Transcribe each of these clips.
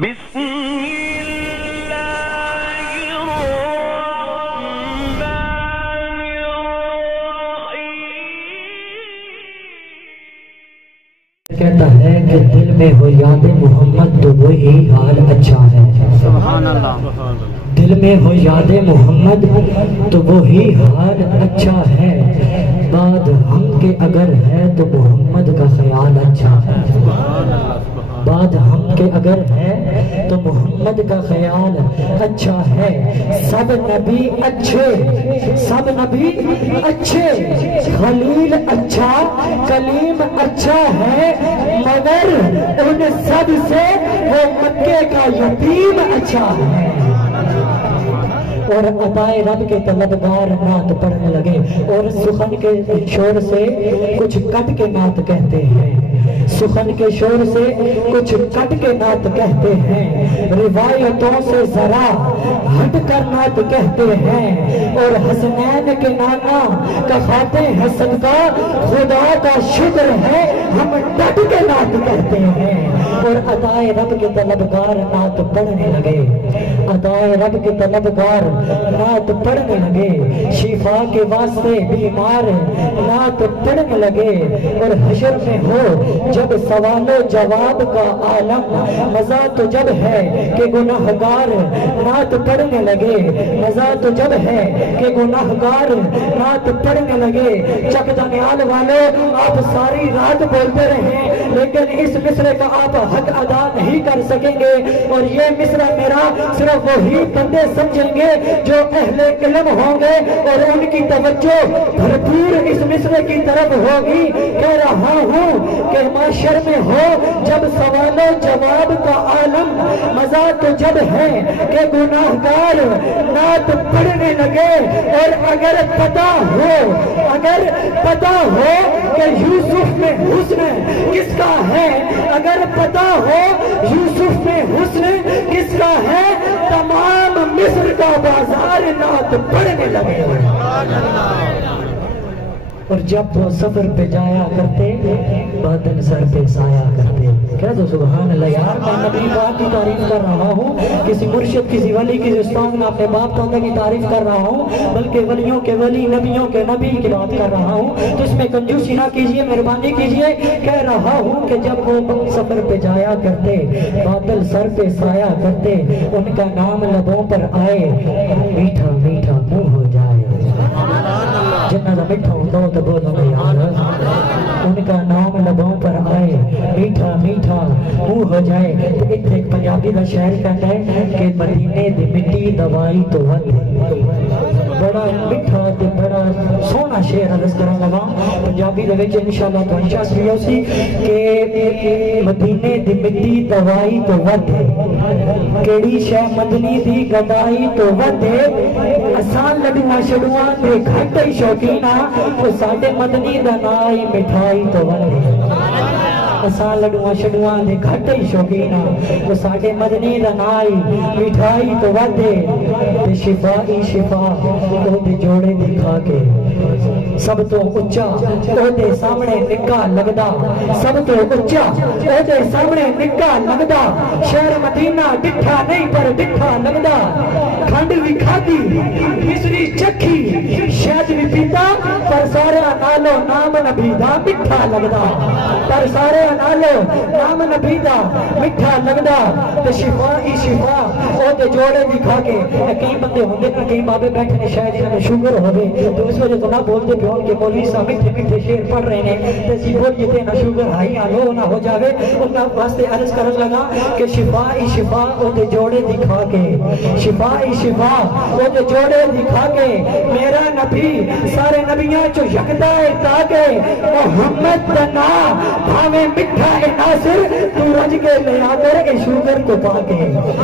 بسم اللہ الرحمن الرحیم۔ کہتا ہے کہ دل میں ہو یاد محمد تو وہی حال اچھا ہے۔ سبحان اللہ۔ دل میں ہو یاد محمد تو وہی حال اچھا ہے، بعد ہم کے اگر ہے تو محمد کا خیال اچھا ہے۔ بعد ہم کے اگر ہے تو محمد کا خیال اچھا ہے۔ سب نبی اچھے، سب نبی اچھے، خلیل اچھا، کلیم اچھا ہے، مگر ان سب سے وہ مکے کا یتیم اچھا ہے۔ اور عطائے رب کے طلبگار نعت پڑھنے لگے اور سخن کے شور سے کچھ کٹ کے نعت کہتے ہیں، سخن کے شور سے کچھ کٹ کے نعت کہتے ہیں، روایتوں سے ذرا ہٹ کر نعت کہتے ہیں، اور حسنین کے نانا کا کھاتے ہیں صدقہ، خدا کا شکر ہے ہم ڈٹ کے نعت کہتے ہیں۔ اور عطائے رب کے طلبگار نعت پڑھنے لگے، عطائے رب کے طلبگار نعت پڑھنے لگے، شفا کے واسطے بیمار نعت پڑھنے لگے، اور حشر میں ہو جب سوال و جواب کا عالم، مزہ تو جب ہے کہ گناہگار نعت پڑھنے لگے، مزہ تو جب ہے کہ گناہگار نعت پڑھنے لگے۔ چک دنیال والے آپ ساری رات بولتے رہیں لیکن اس مصرے کا آپ حق ادا نہیں کر سکیں گے، اور یہ مصرع میرا صرف وہی بندے سمجھیں گے جو اہل علم ہوں گے، اور ان کی توجہ بھرپور اس مصرے کی طرف ہوگی۔ کہہ رہا ہوں کہ معاشر میں ہو جب سوال و جواب کا عالم، مزہ تو جب ہے کہ گناہگار نعت پڑھنے لگے، اور اگر پتہ ہو، اگر پتہ ہو کہ یوسف میں حسن کس کا ہے، اگر پتہ ہو یوسف میں حسن کس کا ہے، تمام مصر کا بازار نعت پڑھنے لگے۔ اور جب وہ سفر پہ جایا کرتے بادل سر پہ سایا کرتے۔ کہہ دو سبحان اللہ۔ یار میں نبی پاک کی تعریف کر رہا ہوں، کسی مرشد، کسی ولی، کسی استاد میں اپنے باپ دادا کی تعریف کر رہا ہوں، بلکہ ولیوں کے ولی، نبیوں کے نبی کی بات کر رہا ہوں، تو اس میں کنجوسی نہ کیجئے، مہربانی کیجئے۔ کہہ رہا ہوں کہ جب وہ سفر پہ جایا کرتے بادل سر پہ سایا کرتے، ان کا نام لبوں پر آئے میٹھا میٹھا منہ ہو جائے۔ جنہ دا میٹھا ہوتا ہو تو بولو گے یار، ان کا نام لبوں پر آئے میٹھا میٹھا منہ ہو جائے۔ تو ایک پنجابی کا شعر کہتا ہے کہ مدینے دی مٹی دوائی تو ود، بڑا میٹھا تے بڑا سونا شعر عرض کروں لگا پنجابی دے وچ انشاءاللہ تو انشاء بھی ہوسی کہ مدینے دی مٹی دوائی تو ود، کیڑی شے مدنی دی گدائی تو ود، آسان لڈواں شڈواں تے گھٹ ہی شوقینا، وہ ساڈے مدنی دا نائی مٹھائی تو ود، آسان لڈواں شڈواں تے گھٹ ہی شوقینا، وہ ساڈے مدنی دا نائی مٹھائی تو ود، تے شفا ہی شفا او دے جوڑے دکھا کے، سب تو اچھا او دے سامنے نکا لگدا، سب تو اچھا او دے سامنے نکا لگدا، شہر مدینہ ڈٹھا نہیں پر ڈٹھا لگدا، کھنڈ بھی کھادی مصری چکھی شہد بھی پیتا، پر سارے نالو نام نبی دا مٹھا لگدا، پر سارے نالو نام نبی دا مٹھا لگدا، تے شفا ہی شفا او دے جوڑے دکھا کے۔ کئی بندے ہوندے نا، کئی بابے بیٹھے نے شاید انہوں نے شوگر ہوئے تو اس وجہ تو نہ بولتے بھی ہوں کہ مولوی صاحب میٹھے میٹھے شعر پڑھ رہے ہیں، تے سی بولیے تے نہ شوگر ہائی آلو نہ ہو جاوے۔ انہاں واسطے عرض کرن لگا کہ شفا ہی شفا او دے جوڑے دکھا کے، شفا ہی شفا او دے جوڑے دکھا کے، میرا نبی سارے نبیاں چو یکتا ہے تاکہ محمد دا نام بھاویں مٹھا اے ناصر، تو رج کے لیا کر اے شوگر تو پا کے،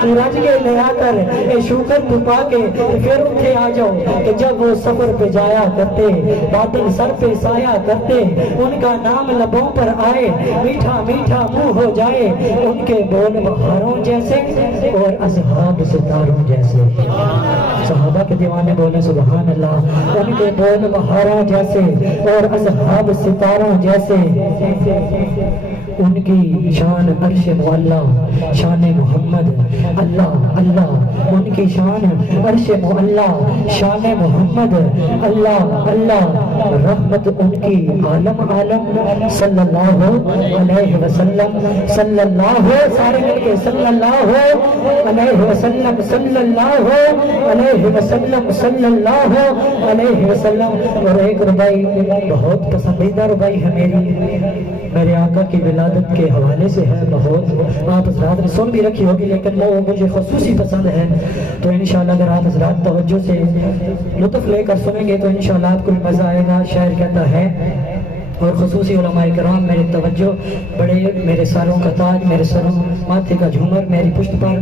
تو رج کے لیا کر اے شوگر تو پا کے۔ پھر اٹھے آ جاؤ کہ جب وہ سفر پہ جایا کرتے بادل سر پہ سایا کرتے، ان کا نام لبوں پر آئے میٹھا میٹھا منہ ہو جائے، ان کے بول بہاروں جیسے اور اصحاب ستاروں جیسے۔ صحابہ کے دیوانے بولے سبحان اللہ۔ ان کے بول بہاروں جیسے اور اصحاب ستاروں جیسے۔ ان کی شان عرش معلا، شان محمد اللہ اللہ، ان کی شان عرش معلا، شان محمد اللہ اللہ، رحمت ان کی عالم عالم، صلی اللہ علیہ وسلم، صلی اللہ، سارے مل کے صلی اللہ علیہ وسلم، صلی اللہ علیہ وسلم، صلی اللہ علیہ وسلم۔ اور ایک ربائی بہت پسندیدہ ربائی ہے میرے آقا کی ولادت کے حوالے سے ہے، بہت آپ حضرات نے سن بھی رکھی ہوگی، لیکن وہ مجھے خصوصی پسند ہے، تو انشاءاللہ اگر آپ حضرات توجہ سے لطف لے کر سنیں گے تو انشاءاللہ آپ کو بھی مزہ آئے گا۔ شاعر کہتا ہے، اور خصوصی علماء کرام میری توجہ، بڑے میرے سروں کا تاج، میرے سروں ماتھے کا جھومر، میری پشت پر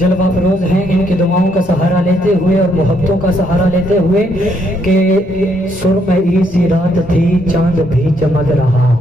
جلوہ فروز ہیں، ان کی دعاؤں کا سہارا لیتے ہوئے اور محبتوں کا سہارا لیتے ہوئے کہ سرمئی سی رات تھی چاند بھی چمک رہا،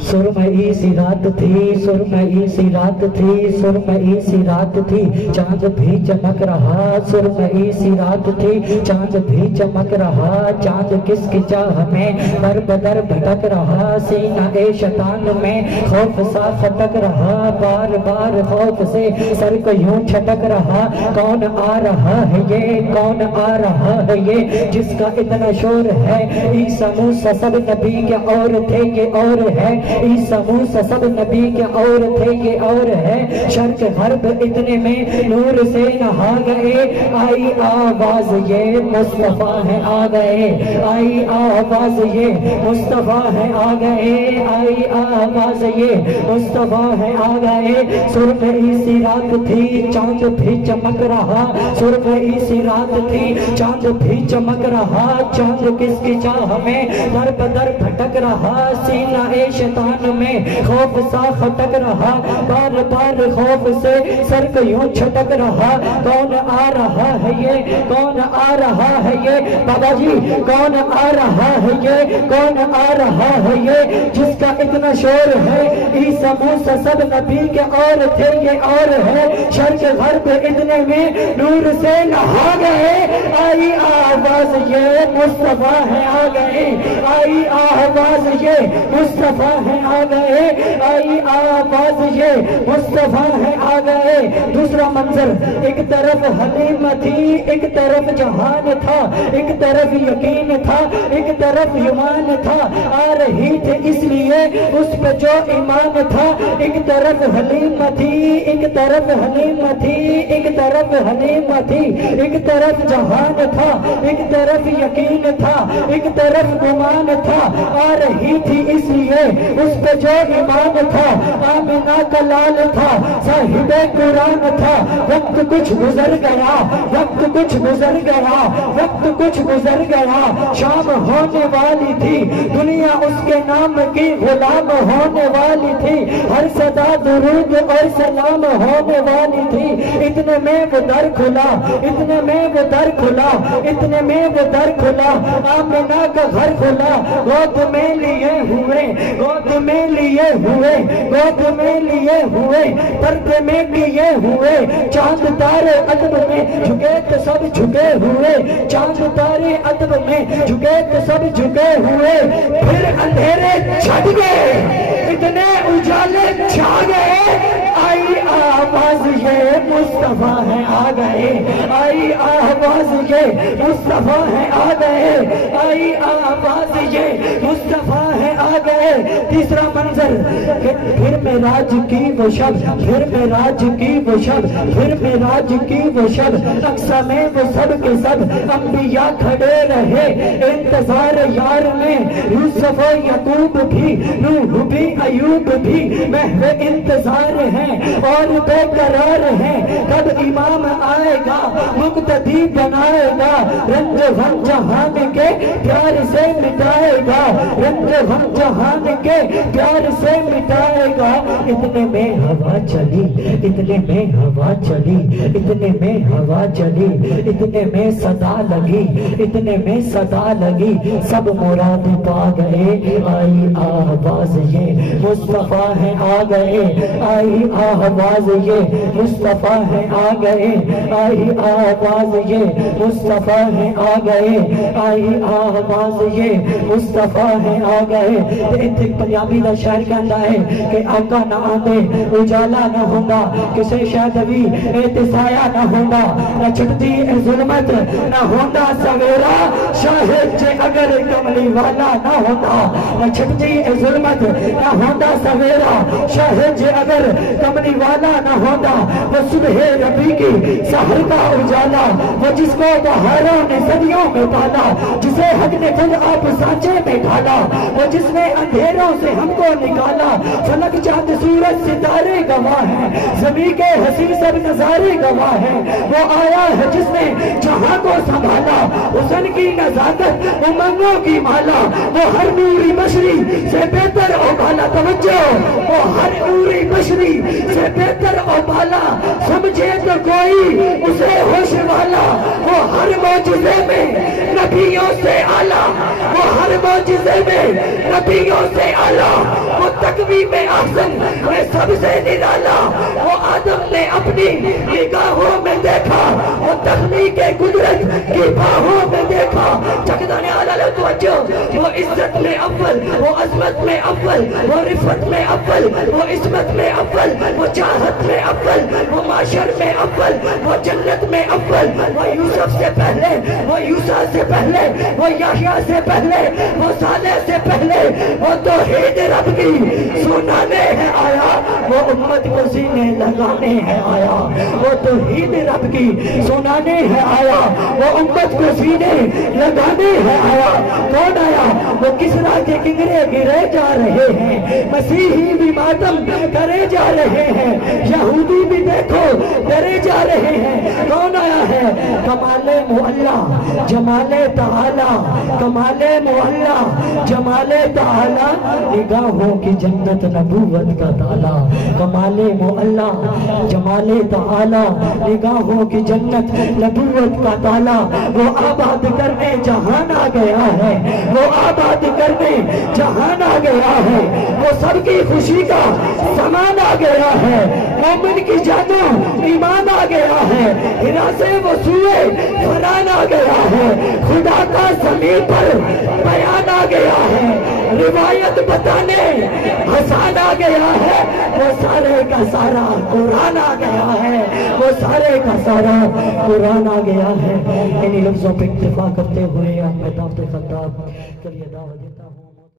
سرمئی سی رات تھی، سرمئی سی رات تھی، سرمئی سی رات تھی چاند بھی چمک رہا، سرمئی سی رات تھی چاند بھی چمک رہا، چاند کس کی چاہ میں در بدر بھٹک رہا، سینہ شیطان میں خوف سا خٹک رہا، بار بار خوف سے سر کو یوں چھٹک رہا، کون آ رہا ہے یہ، کون آ رہا ہے یہ جس کا اتنا شور ہے، عیسیٰ موسیٰ سب نبی کے اور تھے یہ اور ہے، عیسیٰ موسیٰ سب نبی کے اور تھے یہ اور ہے، شرق غرب اتنے میں نور سے نہا گئے، آئی آواز یہ مصطفیٰ ہے آ گئے، آئی آواز یہ مصطفیٰ ہے آ گئے، آئی آواز یہ مصطفیٰ ہے آ گئے، سرمئی سی رات تھی چاند بھی چمک رہا، سرمئی سی رات تھی چاند بھی چمک رہا، چاند کس کی چاہ میں در بدر بھٹک رہا، سینہ شیطان میں خوف سا خٹک رہا، بار بار خوف سے سر کو یوں چھٹک رہا، کون آ رہا ہے یہ، کون آ رہا ہے یہ بابا جی، کون آ رہا ہے یہ، کون آ رہا ہے یہ جس کا اتنا شور ہے، عیسیٰ موسیٰ سب نبی کے اور تھے یہ اور ہے، شرق غرب اتنے میں نور سے نہا گئے، آئی آواز یہ مصطفیٰ ہے آ گئے، آئی آواز یہ مصطفیٰ ہے آ گئے، آئی آواز یہ مصطفیٰ ہے آ گئے۔ دوسرا منظر، ایک طرف حلیم تھی، ایک طرف جہان تھا، ایک طرف یقین تھا، ایک طرف ایمان تھا، آ رہی تھی اس لیے اس پہ جو ایمان تھا، ایک طرف حلیم تھی، ایک طرف حلیم تھی، ایک طرف حلیم تھی، ایک طرف جہان تھا، ایک طرف یقین تھا، ایک طرف گمان تھا، آ رہی تھی اس لیے اس پہ جو ایمان تھا، آمنہ کا لال تھا، صاحب قرآن تھا، وقت کچھ گزر گیا، وقت کچھ گزر گیا، وقت کچھ گزر گیا، شام ہونے والی تھی، دنیا اس کے نام کی غلام ہونے والی تھی، ہر صدا درود اور سلام ہونے والی تھی، اتنے میں وہ در کھلا، اتنے میں وہ در کھلا، اتنے میں وہ در کھلا، آمنہ کا گھر کھلا، گود میں لیے ہوئے، گود میں لیے ہوئے، گود میں لیے ہوئے، پردے میں کیے ہوئے، چاند تارے عدب میں جھکے تو سب جھکے ہوئے، چاند تارے عدب میں جھکے تو سب جھکے ہوئے، پھر اندھیرے چھٹ گئے، اتنے اجالے چھا گئے، آئی آواز یہ مصطفیٰ ہے آ گئے، آئی آواز یہ مصطفیٰ ہے آ گئے، آئی آواز یہ مصطفیٰ ہے آ گئے۔ تیسرا منظر، پھر معراج کی وہ شب، پھر معراج کی وہ شب، پھر معراج کی وہ شب، اقصی میں وہ سب کے سب انبیاء کھڑے رہے انتظار یار میں، یوسف و یعقوب بھی، نوح بھی، ایوب بھی محو انتظار ہیں اور بے قرار ہیں، کب امام آئے گا مقتدی بنائے گا، رنج غم جہان کے پیار سے مٹائے گا، رنج غم جہان کے پیار سے مٹائے گا، اتنے میں ہوا چلی، اتنے میں ہوا چلی، اتنے میں ہوا چلی، اتنے میں صدا لگی، اتنے میں صدا لگی، سب مراد پا گئے، آئی آواز یہ مصطفیٰ ہے آ گئے، آئی آواز یہ مصطفیٰ ہے آ گئے، آئی آواز یہ مصطفیٰ ہے آ گئے، آئی آواز یہ مصطفیٰ ہے آ گئے۔ تے پنجابی دا شاعر کہندا ہے کہ آقا نہ آندے اجالا نہ ہوندا کسے شاید بھی سایہ نہ ہوندا نہ چھٹتی ظلمت نہ ہوندا سویرا شاہد جے اگر کملی والا نہ ہوندا نہ چھٹتی ظلمت نہ ہوندا سویرا شاہد جے اگر کملی والا نہ ہوندا وہ صبح ربی کی سحر کا اجالا وہ جس کو بہاروں نے صدیوں میں پالا جسے حق نے خود آپ سانچے میں ڈھالا وہ جس نے اندھیروں سے ہم کو نکالا فلک چاند سورج ستارے گواہ ہیں زمین کے حسین سب نظارے گواہ ہیں وہ آیا ہے جس نے جہاں کو سنبھالا حسن کی نزاکت امنگوں کی مالا وہ ہر نوری بشری سے بہتر او بالا توجہ وہ ہر نوری بشری سے بہتر او بالا سمجھے تو کوئی اسے ہوش والا وہ ہر معجزے میں نبیوں سے اعلیٰ وہ ہر معجزے میں نبیوں سے اعلیٰ وہ تقویم میں احسن میں سب سے نرالا وہ آدم نے اپنی نگاہوں میں دیکھا وہ تخلیق قدرت کی باہوں میں دیکھا چکدانے آلہ توجہ وہ عزت میں اول وہ عظمت میں اول وہ رفت میں اول وہ عصمت میں اول وہ چاہت میں اول وہ معاشر میں اول وہ جنت میں اول وہ یوسف سے پہلے وہ یوسیٰ سے پہلے وہ یحییٰ سے پہلے وہ صالح سے پہلے وہ توحید رب کی سنانے ہے آیا وہ امت کو سینے لگانے ہے آیا وہ توحید رب کی سنانے ہے آیا وہ امت کو سینے لگانے ہے آیا کون آیا وہ کسرا کے کنگرے گرے جا رہے ہیں مسیحی بھی ماتم کرے جا رہے ہیں یہودی بھی دیکھو ڈرے جا رہے ہیں کون آیا ہے کمال معلا جمال تعالی کمال معلا جمال تعالی نگاہوں کی جنت نبوت کا تالا کمال معلا جمال تعالی نگاہوں کی جنت نبوت کا تالا وہ آباد کرنے جہان آ گیا ہے وہ آباد کرنے جہان آ گیا ہے وہ سب کی خوشی کا سامان آ گیا ہے مومن کی جانوں ایمان آ گیا ہے ہرا سے وہ سوئے فران آ گیا ہے خدا کا زمین پر بیان آ گیا ہے روایت بتانے حسان آ گیا ہے وہ سارے کا سارا قرآن آ گیا ہے وہ سارے کا سارا قرآن آ گیا ہے انہی لفظوں پہ اکتفا کرتے ہوئے آپ میں دعوت خطاب کریے دعوت